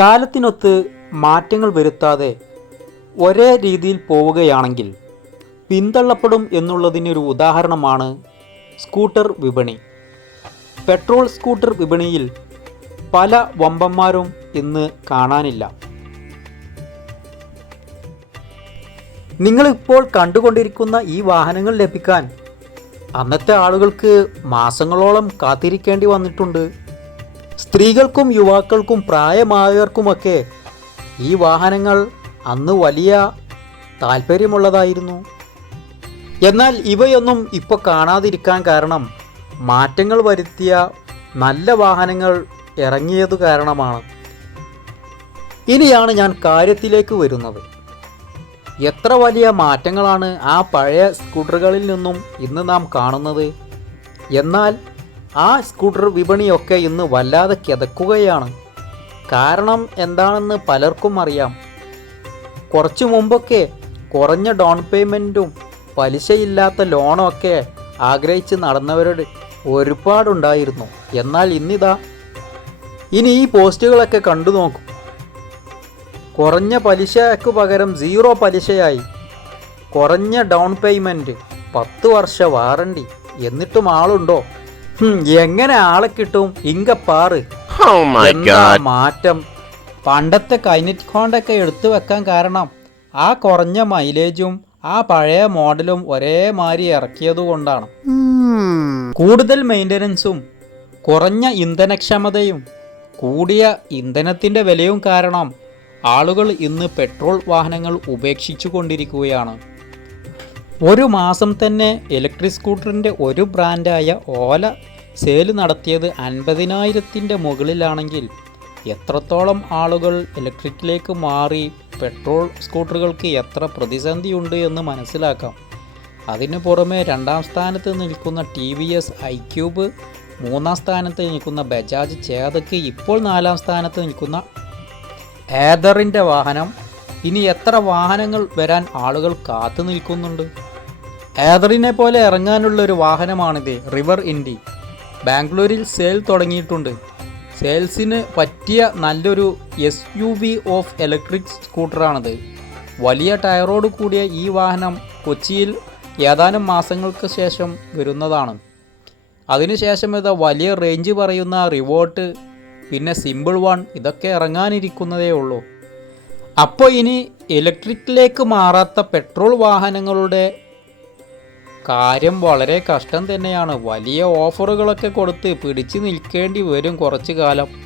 കാലത്തിനൊത്ത് മാറ്റങ്ങൾ വരുത്താതെ ഒരേ രീതിയിൽ പോവുകയാണെങ്കിൽ പിന്തള്ളപ്പെടും എന്നുള്ളതിനൊരു ഉദാഹരണമാണ് സ്കൂട്ടർ വിപണി. പെട്രോൾ സ്കൂട്ടർ വിപണിയിൽ പല വമ്പന്മാരും ഇന്ന് കാണാനില്ല. നിങ്ങളിപ്പോൾ കണ്ടുകൊണ്ടിരിക്കുന്ന ഈ വാഹനങ്ങൾ ലഭിക്കാൻ അന്നത്തെ ആളുകൾക്ക് മാസങ്ങളോളം കാത്തിരിക്കേണ്ടി വന്നിട്ടുണ്ട്. സ്ത്രീകൾക്കും യുവാക്കൾക്കും പ്രായമായവർക്കുമൊക്കെ ഈ വാഹനങ്ങൾ അന്ന് വലിയ താല്പര്യമുള്ളതായിരുന്നു. എന്നാൽ ഇവയൊന്നും ഇപ്പോൾ കാണാതിരിക്കാൻ കാരണം മാറ്റങ്ങൾ വരുത്തിയ നല്ല വാഹനങ്ങൾ ഇറങ്ങിയത് കാരണമാണ്. ഇനിയാണ് ഞാൻ കാര്യത്തിലേക്ക് വരുന്നത്. എത്ര വലിയ മാറ്റങ്ങളാണ് ആ പഴയ സ്കൂട്ടറുകളിൽ നിന്നും ഇന്ന് നാം കാണുന്നത്? എന്നാൽ ആ സ്കൂട്ടർ വിപണിയൊക്കെ ഇന്ന് വല്ലാതെ കിതക്കുകയാണ്. കാരണം എന്താണെന്ന് പലർക്കും അറിയാം. കുറച്ചു മുമ്പൊക്കെ കുറഞ്ഞ ഡൗൺ പേയ്മെന്റും പലിശയില്ലാത്ത ലോണും ഒക്കെ ആഗ്രഹിച്ച് നടന്നവരോട് ഒരുപാടുണ്ടായിരുന്നു. എന്നാൽ ഇന്നിതാ ഇനി ഈ പോസ്റ്റുകളൊക്കെ കണ്ടു നോക്കും. കുറഞ്ഞ പലിശയ്ക്ക് പകരം സീറോ പലിശയായി. കുറഞ്ഞ ഡൗൺ പേയ്മെന്റ് പത്ത് വർഷ വാറണ്ടി എന്നിട്ടും ആളുണ്ടോ? എങ്ങനെ ആളെ കിട്ടും? ഇങ്കപ്പാറ് പാറ്. God. മാറ്റം? പണ്ടത്തെ കൈനറ്റ് കോണ്ടൊക്കെ എടുത്തു വെക്കാൻ കാരണം ആ കുറഞ്ഞ മൈലേജും ആ പഴയ മോഡലും ഒരേ മാതിരി ഇറക്കിയത് കൊണ്ടാണ്. കൂടുതൽ മെയിന്റനൻസും കുറഞ്ഞ ഇന്ധനക്ഷമതയും കൂടിയ ഇന്ധനത്തിന്റെ വിലയും കാരണം ആളുകൾ ഇന്ന് പെട്രോൾ വാഹനങ്ങൾ ഉപേക്ഷിച്ചു കൊണ്ടിരിക്കുകയാണ്. ഒരു മാസം തന്നെ ഇലക്ട്രിക് സ്കൂട്ടറിന്റെ ഒരു ബ്രാൻഡായ ഓല സെയിൽ നടത്തിയത് അൻപതിനായിരത്തിന്റെ മുകളിലാണെങ്കിൽ എത്രത്തോളം ആളുകൾ ഇലക്ട്രിക്കിലേക്ക് മാറി പെട്രോൾ സ്കൂട്ടറുകൾക്ക് എത്ര പ്രതിസന്ധിയുണ്ട് എന്ന് മനസ്സിലാക്കാം. അതിനു പുറമെ രണ്ടാം സ്ഥാനത്ത് നിൽക്കുന്ന T V S I cube മൂന്നാം സ്ഥാനത്ത് നിൽക്കുന്ന ബജാജ് ചേതക്ക് ഇപ്പോൾ നാലാം സ്ഥാനത്ത് നിൽക്കുന്ന ഏതറിന്റെ വാഹനം. ഇനി എത്ര വാഹനങ്ങൾ വരാൻ ആളുകൾ കാത്തു നിൽക്കുന്നുണ്ട്? ഏതറിനെ പോലെ ഇറങ്ങാനുള്ള ഒരു വാഹനമാണിത് റിവർ ഇൻഡി ബാംഗ്ലൂരിൽ സെയിൽ തുടങ്ങിയിട്ടുണ്ട്. സെയിൽസിന് പറ്റിയ നല്ലൊരു S U V of electric സ്കൂട്ടറാണിത് വലിയ ടയറോട് കൂടിയ ഈ വാഹനം കൊച്ചിയിൽ ഏതാനും മാസങ്ങൾക്ക് ശേഷം വരുന്നതാണ്. അതിനുശേഷം ഇത് വലിയ റേഞ്ച് പറയുന്ന റിവോട്ട് പിന്നെ സിമ്പിൾ വൺ ഇതൊക്കെ ഇറങ്ങാനിരിക്കുന്നതേ ഉള്ളൂ. അപ്പോൾ ഇനി ഇലക്ട്രിക്കിലേക്ക് മാറാത്ത പെട്രോൾ വാഹനങ്ങളുടെ കാര്യം വളരെ കഷ്ടം തന്നെയാണ്. വലിയ ഓഫറുകളൊക്കെ കൊടുത്ത് പിടിച്ചു നിൽക്കേണ്ടി വരും കുറച്ചു കാലം.